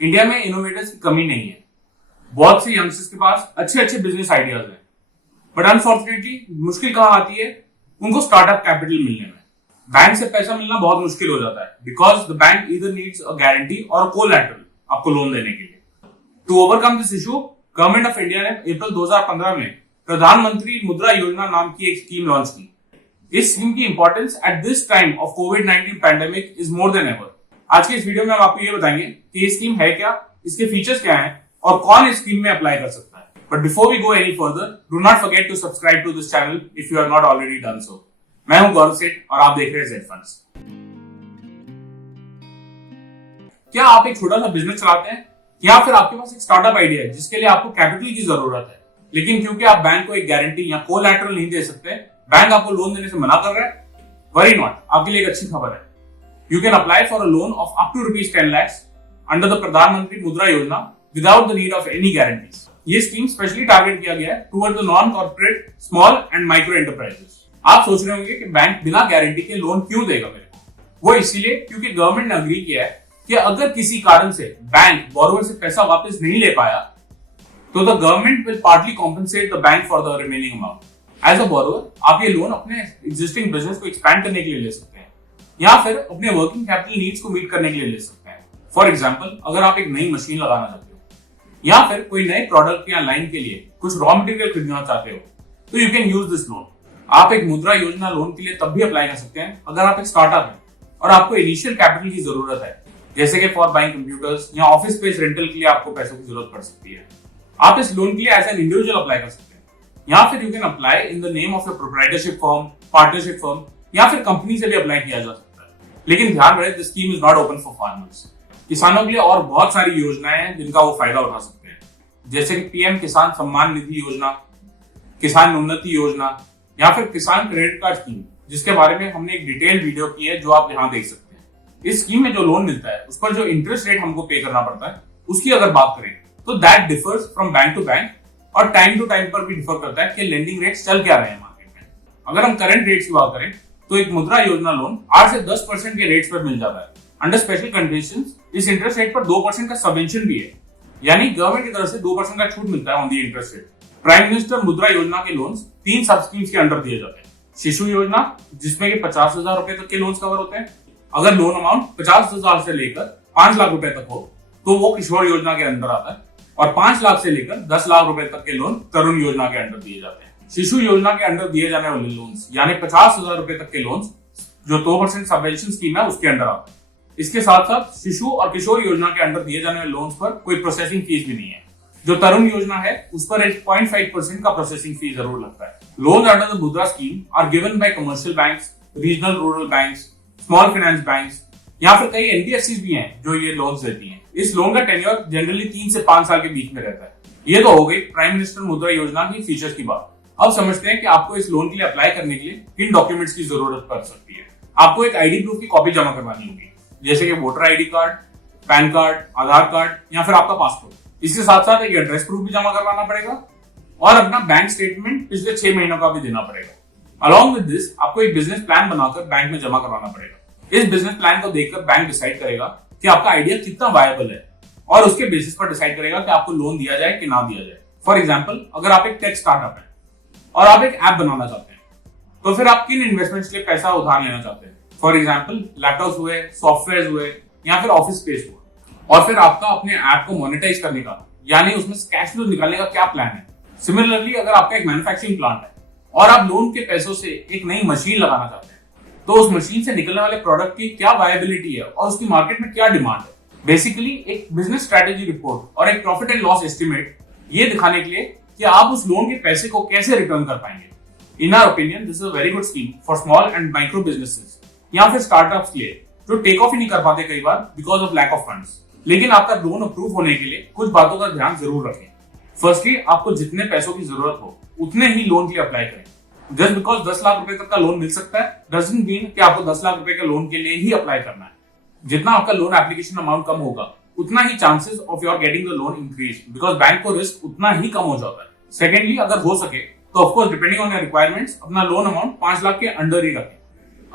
India में innovators की कमी नहीं है। बहुत से यंगस्टर्स के पास अच्छे अच्छे बिजनेस आइडियाज हैं, बट अनफॉर्चुनेटली मुश्किल कहां आती है? उनको स्टार्टअप कैपिटल मिलने में। बैंक से पैसा मिलना बहुत मुश्किल हो जाता है because the bank either needs a guarantee और कोलैटरल आपको लोन देने के लिए। To overcome this issue, government of India ने अप्रैल 2015 में प्रधानमंत्री मुद्रा योजना नाम की एक स्कीम लॉन्च की। इस स्कीम की importance at this time of covid pandemic is more than ever. आज के इस वीडियो में हम आपको ये बताएंगे कि ये स्कीम है क्या, इसके फीचर्स क्या हैं और कौन इस स्कीम में अप्लाई कर सकता है। But before we go any further, do not forget to subscribe to this channel if you have not already done so. मैं हूं गौरव सेठ और आप देख रहे हैं जेड फंड्स। क्या आप एक छोटा सा बिजनेस चलाते हैं या फिर आपके पास एक स्टार्टअप आइडिया है जिसके लिए आपको कैपिटल की जरूरत है, लेकिन क्योंकि आप बैंक को एक गारंटी या कोलैटरल नहीं दे सकते, बैंक आपको लोन देने से मना कर रहा है? वरी नॉट, आपके लिए एक अच्छी खबर है। You can apply for a loan of up to ₹10 lakh under the Pradhan Mantri Mudra Yojana without the need of any guarantees. ये स्कीम स्पेशली टारगेट किया गया है toward the non corporate small and micro enterprises. आप सोच रहे होंगे कि बैंक बिना गारंटी के लोन क्यों देगा मेरे को? वो इसीलिए क्योंकि गवर्नमेंट ने अग्री किया है कि अगर किसी कारण से बैंक बोरोवर से पैसा वापस नहीं ले पाया तो the government will partly compensate the bank for the remaining amount. As a borrower आप ये लोन अपने एग्जिस्टिंग बिजनेस को एक्सपैंड करने के लिए ले सकते हैं या फिर अपने वर्किंग कैपिटल नीड्स को मीट करने के लिए ले सकते हैं। फॉर एग्जाम्पल, अगर आप एक नई मशीन लगाना चाहते हो या फिर कोई नए प्रोडक्ट या लाइन के लिए कुछ रॉ मटेरियल खरीदना चाहते हो तो you can use this loan. आप एक मुद्रा योजना लोन के लिए तब भी अप्लाई कर सकते हैं अगर आप एक स्टार्टअप है और आपको इनिशियल कैपिटल की जरूरत है, जैसे कि फॉर बाइंग कंप्यूटर्स या ऑफिस स्पेस रेंटल के लिए आपको पैसों की जरूरत पड़ सकती है। आप इस लोन के लिए एज एन इंडिविजुअल अप्लाई कर सकते हैं या फिर you can apply in the name of A proprietorship firm, partnership firm या फिर कंपनी से भी अप्लाई किया जा सकता है। लेकिन ध्यान रहे, this scheme is not open for farmers. किसानों के लिए और बहुत सारी योजनाएं हैं जिनका वो फायदा उठा सकते हैं, जैसे कि पीएम किसान सम्मान निधि योजना, किसान उन्नति योजना या फिर किसान क्रेडिट कार्ड स्कीम, जिसके बारे में हमने एक डिटेल्ड वीडियो की है जो आप यहाँ देख सकते हैं। इस स्कीम में जो लोन मिलता है उस पर जो इंटरेस्ट रेट हमको पे करना पड़ता है उसकी अगर बात करें तो that differs from bank to bank और टाइम टू टाइम पर भी डिफर करता है कि लेंडिंग रेट्स चल क्या रहे हैं मार्केट में। अगर हम करंट रेट्स की बात करें तो एक मुद्रा योजना लोन 8 से 10% के रेट्स पर मिल जाता है। अंडर स्पेशल कंडीशंस इस इंटरेस्ट रेट पर 2% का सबवेंशन भी है, यानी गवर्नमेंट की तरफ से 2% का छूट मिलता है on the interest rate. Prime minister मुद्रा योजना के लोन्स 3 सब स्कीम्स के अंडर दिए जाते हैं। शिशु योजना, जिसमें कि 50,000 रुपए तक के लोन्स कवर होते हैं। अगर लोन अमाउंट 50,000 से लेकर 5 लाख रुपए तक हो तो वो किशोर योजना के अंदर आता है और 5 लाख से लेकर 10 लाख रुपए तक के लोन तरुण योजना के अंडर दिए जाते हैं। शिशु योजना के अंडर दिए जाने वाले लोन्स यानी 50,000 रुपए तक के लोन्स जो 2% सबवेंशन स्कीम है उसके अंडर आते हैं। इसके साथ साथ शिशु और किशोर योजना के अंडर दिए जाने वाले लोन्स पर कोई प्रोसेसिंग फीस भी नहीं है। जो तरुण योजना है उस पर 0.5% का प्रोसेसिंग फी जरूर लगता है। Loan under the Mudra scheme are given by commercial banks, regional rural banks, small finance banks या फिर कई एनबीएफसी भी हैं जो ये लोन्स देती हैं। इस लोन का टेन्योर जनरली 3 से 5 साल के बीच में रहता है। ये तो हो गई प्राइम मिनिस्टर मुद्रा योजना की फीचर्स की बात। अब समझते हैं कि आपको इस लोन के लिए अप्लाई करने के लिए किन डॉक्यूमेंट्स की जरूरत पड़ सकती है। आपको एक आईडी प्रूफ की कॉपी जमा करवानी होगी, जैसे कि voter ID card, pan card, Aadhaar card या फिर आपका पासपोर्ट। इसके साथ साथ एक एड्रेस प्रूफ भी जमा करवाना पड़ेगा और अपना बैंक स्टेटमेंट पिछले 6 महीनों का भी देना पड़ेगा। अलॉन्ग विद दिस आपको एक बिजनेस प्लान बनाकर बैंक में जमा करवाना पड़ेगा। इस बिजनेस प्लान को देखकर बैंक डिसाइड करेगा कि आपका आइडिया कितना वायबल है और उसके बेसिस पर डिसाइड करेगा कि आपको लोन दिया जाए कि ना दिया जाए। फॉर एग्जाम्पल, अगर आप एक टेक स्टार्टअप है और आप एक ऐप बनाना चाहते हैं तो फिर आप किन इन्वेस्टमेंट्स के लिए पैसा उधार लेना चाहते हैं? फॉर एग्जाम्पल, लैपटॉप हुए, सॉफ्टवेयर हुए या फिर ऑफिस स्पेस हुआ। और फिर आपका अपने ऐप को मोनेटाइज करने का यानी उसमें कैश फ्लो निकालने का क्या प्लान है? सिमिलरली, अगर आपका एक मैन्युफैक्चरिंग प्लांट है और आप लोन के पैसों से एक नई मशीन लगाना चाहते हैं तो उस मशीन से निकलने वाले प्रोडक्ट की क्या वायबिलिटी है और उसकी मार्केट में क्या डिमांड है। बेसिकली एक बिजनेस स्ट्रेटेजी रिपोर्ट और एक प्रॉफिट एंड लॉस एस्टिमेट ये दिखाने के लिए कि आप उस लोन के पैसे को कैसे रिटर्न कर पाएंगे। In our opinion this is a very good scheme for small and micro businesses या फिर स्टार्टअप्स के लिए जो टेक ऑफ ही नहीं कर पाते कई बार because of lack of funds. लेकिन आपका लोन अप्रूव होने के लिए कुछ बातों का ध्यान जरूर रखें। फर्स्टली, आपको जितने पैसों की जरूरत हो उतने ही लोन के लिए अप्लाई करें। जस्ट बिकॉज 10 लाख रुपए तक का लोन मिल सकता है डजंट मीन कि आपको 10 लाख रुपए के लोन के लिए ही अप्लाई करना है। जितना आपका लोन एप्लीकेशन अमाउंट कम होगा उतना ही chances of your getting the loan increase because bank को रिस्क उतना ही कम हो जाता है। सेकेंडली, अगर हो सके तो of course depending on your requirements अपना लोन अमाउंट 5 लाख के अंडर ही रखें।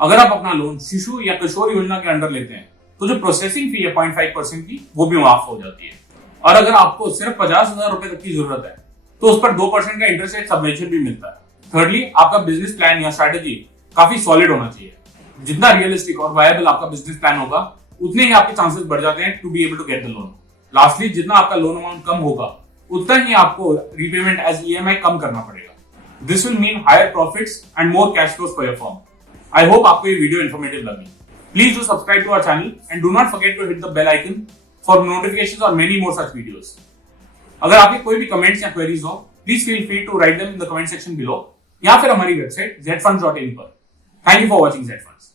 अगर आप अपना लोन शिशु या किशोर योजना के अंडर लेते हैं तो जो प्रोसेसिंग फी है 0.5% की वो भी माफ हो जाती है। और अगर आपको सिर्फ 50,000 रुपए तक की जरूरत है तो उस पर 2% का इंटरेस्ट रेट सबवेंशन भी मिलता है। थर्डली, आपका बिजनेस प्लान या स्ट्रेटेजी काफी सॉलिड होना चाहिए। जितना रियलिस्टिक और वायबल आपका बिजनेस प्लान होगा उतने ही आपके चांसेस बढ़ जाते हैं to be able to get the loan. Lastly, जितना आपका लोन अमाउंट कम होगा उतना ही आपको रीपेमेंट एज ईएमआई कम करना पड़ेगा। This will mean higher profits and more cash flows for your firm. I hope आपको ये वीडियो इन्फॉर्मेटिव लगी। Please do subscribe to our channel and do not forget to hit the bell icon for notifications और many more such videos. अगर आपके कोई भी comments या queries हो, please feel free to write them in the comment section below या फिर हमारी वेबसाइट zfunds.in पर। Thank you for watching Z Funds।